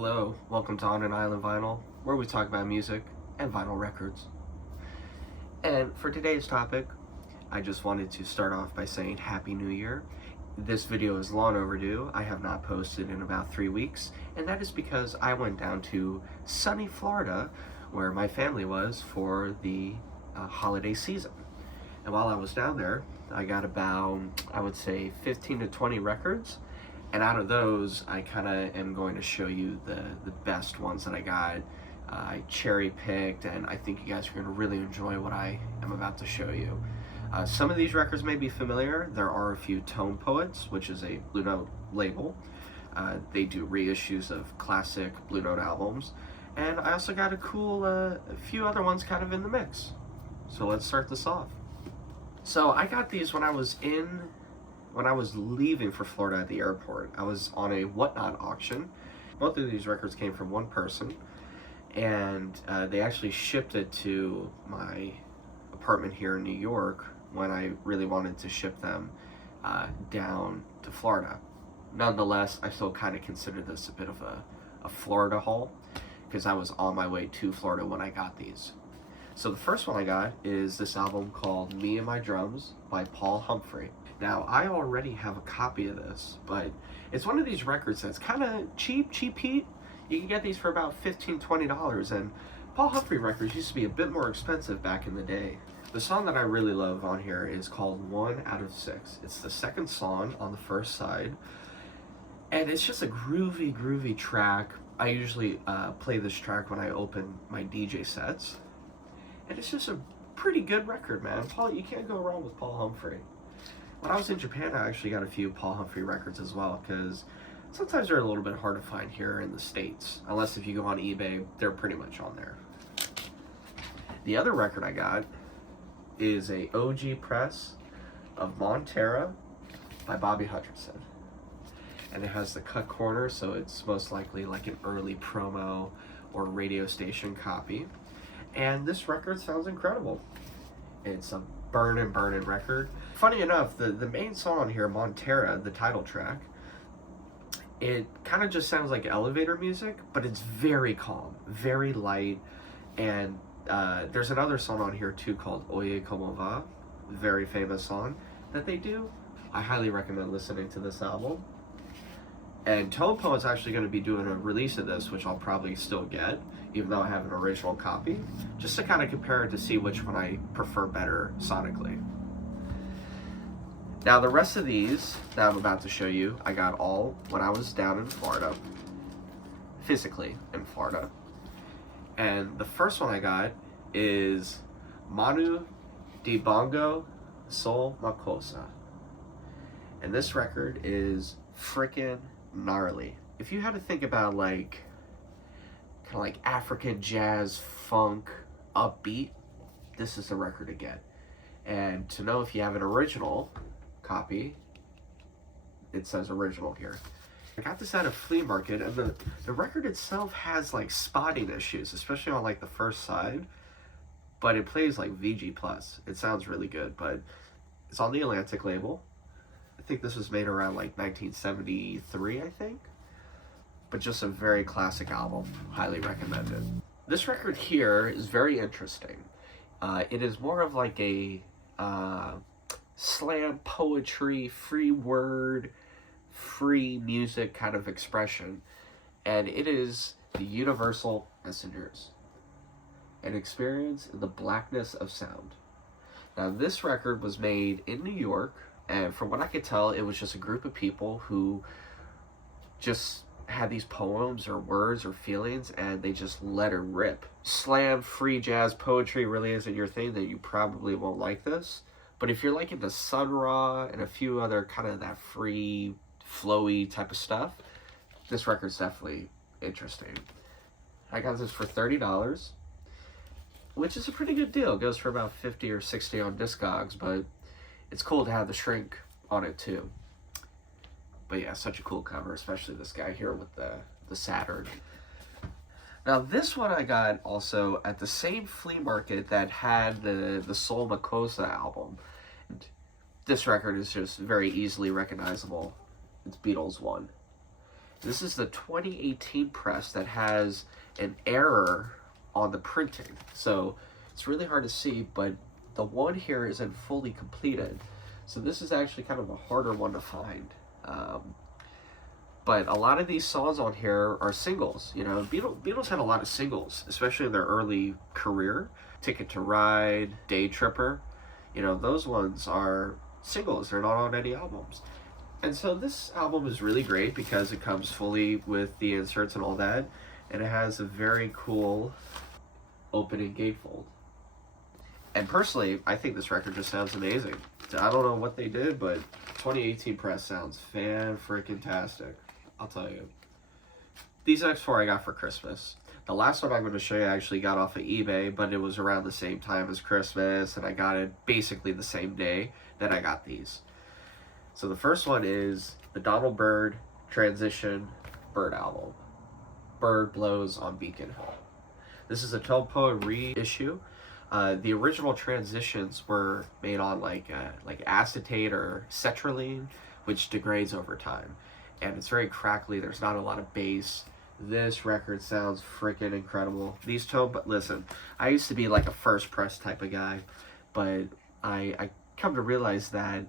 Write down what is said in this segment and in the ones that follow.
Hello, welcome to On an Island Vinyl, where we talk about music and vinyl records. And for today's topic, I just wanted to start off by saying Happy New Year. This video is long overdue. I have not posted in about 3 weeks, and that is because I went down to sunny Florida, where my family was for the holiday season. And while I was down there, I got about, I would say, 15 to 20 records. And out of those, I kind of am going to show you the best ones that I got. I cherry picked, and I think you guys are going to really enjoy what I am about to show you. Some of these records may be familiar. There are a few Tone Poets, which is a Blue Note label. They do reissues of classic Blue Note albums. And I also got a few other ones kind of in the mix. So let's start this off. So I got these when I was leaving for Florida at the airport. I was on a Whatnot auction. Both of these records came from one person, and they actually shipped it to my apartment here in New York when I really wanted to ship them down to Florida. Nonetheless, I still kind of consider this a bit of a Florida haul, because I was on my way to Florida when I got these. So the first one I got is this album called Me and My Drums by Paul Humphrey. Now, I already have a copy of this, but it's one of these records that's kind of cheap heat. You can get these for about $15, $20, and Paul Humphrey records used to be a bit more expensive back in the day. The song that I really love on here is called 1 Out of 6. It's the second song on the first side, and it's just a groovy track. I usually play this track when I open my DJ sets, and it's just a pretty good record, man. You can't go wrong with Paul Humphrey. When I was in Japan, I actually got a few Paul Humphrey records as well, because sometimes they're a little bit hard to find here in the States. Unless if you go on eBay, they're pretty much on there. The other record I got is a OG press of Montera by Bobby Hutcherson. And it has the cut corner, so it's most likely like an early promo or radio station copy. And this record sounds incredible. It's a burnin' record. Funny enough, the main song here, Montera, the title track, it kind of just sounds like elevator music, but it's very calm, very light. And there's another song on here too called Oye Como Va, very famous song that they do. I highly recommend listening to this album. And Tone Poet's actually going to be doing a release of this, which I'll probably still get, even though I have an original copy, just to kind of compare it to see which one I prefer better sonically. Now, the rest of these that I'm about to show you, I got all when I was down in Florida, physically in Florida. And the first one I got is Manu Dibango Soul Makossa. And this record is frickin' gnarly. If you had to think about like kind of like African jazz funk upbeat, this is the record to get. And to know if you have an original copy, it says original here. I got this at a flea market, and the record itself has like spotting issues, especially on like the first side, but it plays like VG+. It sounds really good, but it's on the Atlantic label. I think this was made around like 1973, I think. But just a very classic album. Highly recommended. This record here is very interesting. It is more of like a slam poetry, free word, free music kind of expression. And it is The Universal Messengers, an experience in the blackness of sound. Now, this record was made in New York, and from what I could tell, it was just a group of people who just had these poems or words or feelings, and they just let it rip. Slam, free jazz, poetry really isn't your thing, then you probably won't like this. But if you're like into Sun Ra and a few other kind of that free, flowy type of stuff, this record's definitely interesting. I got this for $30, which is a pretty good deal. It goes for about 50 or 60 on Discogs, but it's cool to have the shrink on it too. But yeah, such a cool cover, especially this guy here with the Saturn. Now, this one I got also at the same flea market that had the Soul Makossa album. And this record is just very easily recognizable. It's Beatles 1. This is the 2018 press that has an error on the printing. So it's really hard to see, but the one here isn't fully completed. So this is actually kind of a harder one to find. But a lot of these songs on here are singles. You know, Beatles had a lot of singles, especially in their early career. Ticket to Ride, Day Tripper. You know, those ones are singles. They're not on any albums. And so this album is really great because it comes fully with the inserts and all that. And it has a very cool opening gatefold. And personally, I think this record just sounds amazing. I don't know what they did, but 2018 press sounds fan-freaking-tastic. I'll tell you. These next four I got for Christmas. The last one I'm going to show you I actually got off of eBay, but it was around the same time as Christmas, and I got it basically the same day that I got these. So the first one is the Donald Byrd Transition Byrd album. Byrd Blows on Beacon Hill. This is a Tone Poet reissue. The original transitions were made on like acetate or cetraline, which degrades over time. And it's very crackly. There's not a lot of bass. This record sounds freaking incredible. These listen, I used to be like a first press type of guy, but I come to realize that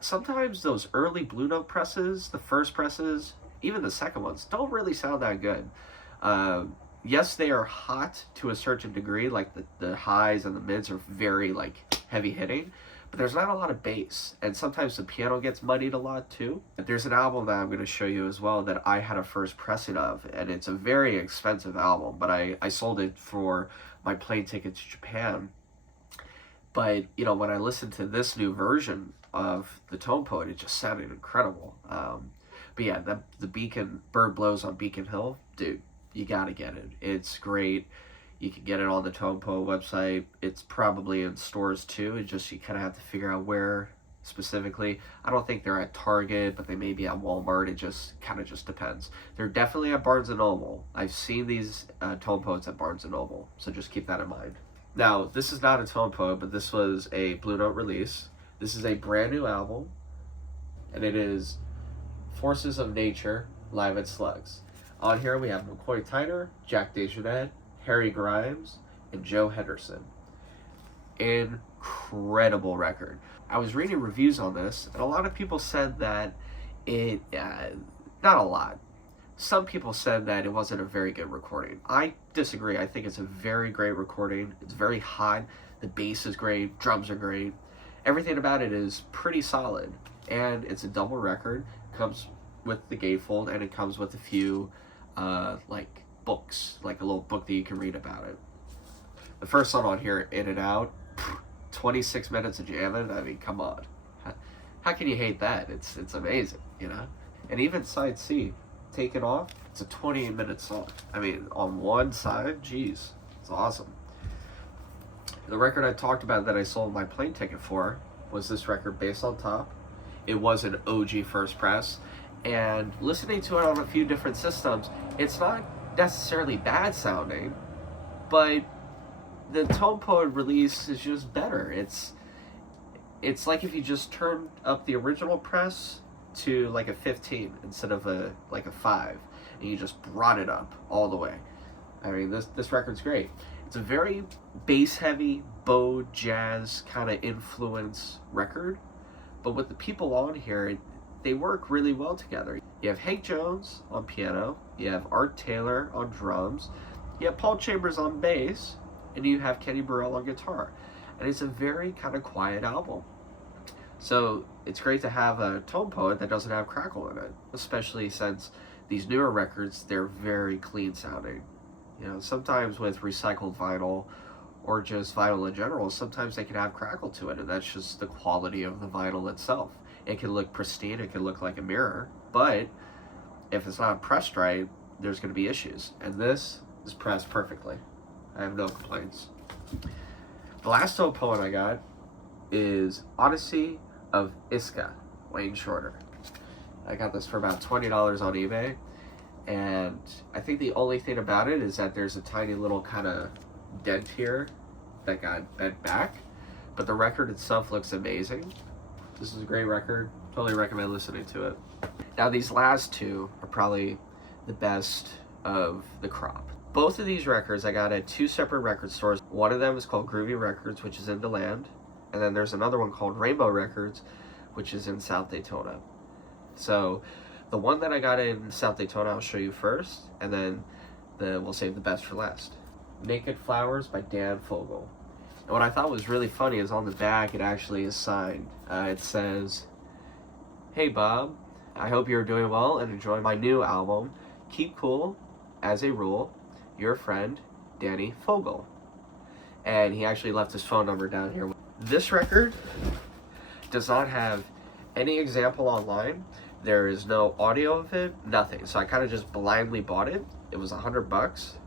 sometimes those early Blue Note presses, the first presses, even the second ones, don't really sound that good. Yes, they are hot to a certain degree, like the highs and the mids are very like heavy hitting, but there's not a lot of bass, and sometimes the piano gets muddied a lot too. There's an album that I'm going to show you as well that I had a first pressing of, and it's a very expensive album, but I sold it for my plane ticket to Japan. But, you know, when I listened to this new version of the Tone Poet, it just sounded incredible. But yeah, the Byrd Blows on Beacon Hill, dude, you gotta get it. It's great. You can get it on the Tone Poet website. It's probably in stores too. It's just you kind of have to figure out where specifically. I don't think they're at Target, but they may be at Walmart. It just kind of just depends. They're definitely at Barnes & Noble. I've seen these Tone Poets at Barnes & Noble, so just keep that in mind. Now, this is not a Tone Poet, but this was a Blue Note release. This is a brand new album, and it is Forces of Nature live at Slugs. On here we have McCoy Tyner, Jack DeJohnette, Harry Grimes, and Joe Henderson. Incredible record. I was reading reviews on this, and a lot of people said that it, not a lot. Some people said that it wasn't a very good recording. I disagree. I think it's a very great recording. It's very hot. The bass is great. Drums are great. Everything about it is pretty solid. And it's a double record. It comes with the gatefold, and it comes with a few like books, like a little book that you can read about it. The first song on here, In and Out, 26 minutes of jamming. I mean, come on. How can you hate that? It's amazing, you know? And even side C, Take It Off, it's a 28-minute song. I mean, on one side, geez, it's awesome. The record I talked about that I sold my plane ticket for was this record, Bass on Top. It was an OG first press, and listening to it on a few different systems, it's not necessarily bad sounding, but the Tone Poet release is just better. It's like if you just turned up the original press to like a 15 instead of a 5, and you just brought it up all the way. I mean, this record's great. It's a very bass heavy, bow jazz kind of influence record, but with the people on here, they work really well together. You have Hank Jones on piano, you have Art Taylor on drums, you have Paul Chambers on bass, and you have Kenny Burrell on guitar. And it's a very kind of quiet album. So it's great to have a Tone Poet that doesn't have crackle in it, especially since these newer records, they're very clean sounding. You know, sometimes with recycled vinyl or just vinyl in general, sometimes they can have crackle to it, and that's just the quality of the vinyl itself. It can look pristine, it can look like a mirror, but if it's not pressed right, there's going to be issues. And this is pressed perfectly. I have no complaints. The last Tone Poet I got is Odyssey of Iska, Wayne Shorter. I got this for about $20 on eBay, and I think the only thing about it is that there's a tiny little kind of dent here that got bent back, but the record itself looks amazing. This is a great record. Totally recommend listening to it. Now these last two are probably the best of the crop. Both of these records I got at two separate record stores. One of them is called Groovy Records, which is in DeLand, and then there's another one called Rainbow Records, which is in South Daytona. So the one that I got in South Daytona I'll show you first, and then we'll save the best for last. Naked Flowers by Dan Fogel. And what I thought was really funny is on the back it actually is signed. It says, "Hey Bob, I hope you're doing well and enjoying my new album. Keep cool, as a rule, your friend, Danny Fogel." And he actually left his phone number down here. This record does not have any example online. There is no audio of it, nothing. So I kind of just blindly bought it. It was $100.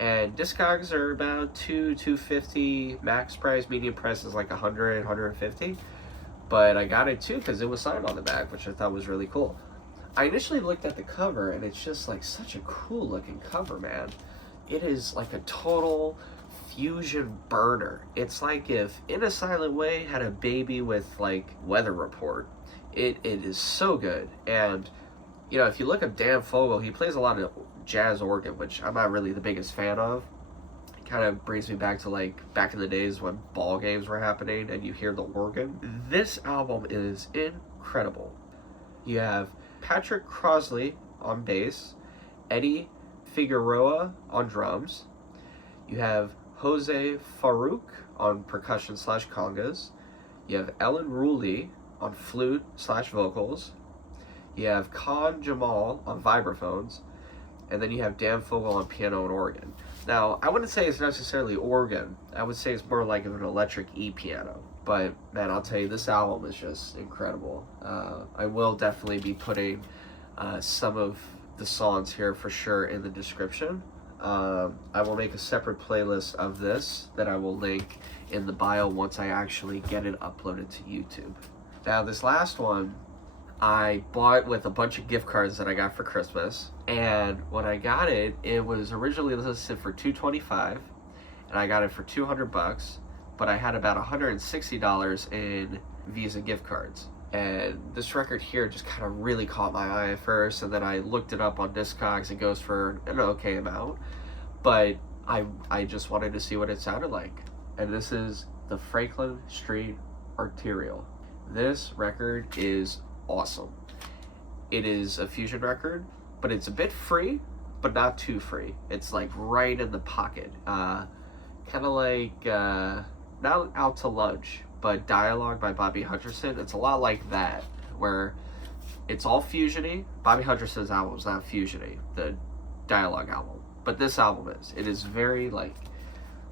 And Discogs are about $250, max price, medium price is like $100, $150. But I got it too because it was signed on the back, which I thought was really cool. I initially looked at the cover and it's just like such a cool looking cover, man. It is like a total fusion burner. It's like if In a Silent Way had a baby with like Weather Report. It is so good. And you know, if you look up Dan Fogel, he plays a lot of jazz organ, which I'm not really the biggest fan of. It kind of brings me back to like back in the days when ball games were happening and you hear the organ. This album is incredible. You have Patrick Crosley on bass, Eddie Figueroa on drums. You have Jose Farouk on percussion / congas. You have Ellen Ruley on flute / vocals. You have Khan Jamal on vibraphones. And then you have Dan Fogel on piano and organ. Now, I wouldn't say it's necessarily organ. I would say it's more like an electric e-piano. But, man, I'll tell you, this album is just incredible. I will definitely be putting some of the songs here for sure in the description. I will make a separate playlist of this that I will link in the bio once I actually get it uploaded to YouTube. Now, this last one I bought with a bunch of gift cards that I got for Christmas. And when I got it, it was originally listed for $225, and I got it for $200, but I had about $160 in Visa gift cards. And this record here just kind of really caught my eye at first, and then I looked it up on Discogs. It goes for an okay amount, but I just wanted to see what it sounded like. And this is the Franklin Street Arterial. This record is awesome. It is a fusion record, but it's a bit free, but not too free. It's like right in the pocket. Kind of like, not Out to Lunch, but Dialogue by Bobby Hutcherson. It's a lot like that, where it's all fusiony. Bobby Hutcherson's album is not fusiony, the Dialogue album, but this album is. It is very like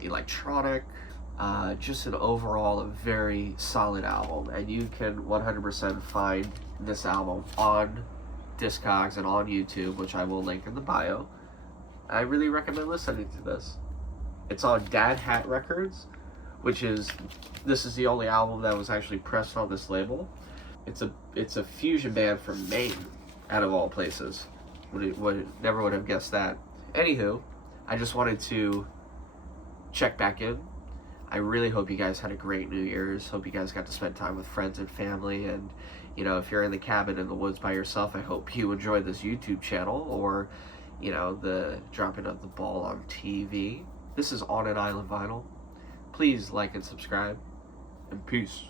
electronic, just an overall a very solid album, and you can 100% find this album on Discogs and on YouTube, which I will link in the bio. I really recommend listening to this. It's on Dad Hat Records, this is the only album that was actually pressed on this label. It's a fusion band from Maine, out of all places. Never would have guessed that. Anywho, I just wanted to check back in. I really hope you guys had a great New Year's. Hope you guys got to spend time with friends and family. And, you know, if you're in the cabin in the woods by yourself, I hope you enjoy this YouTube channel, or, you know, the dropping of the ball on TV. This is On an Island Vinyl. Please like and subscribe, and peace.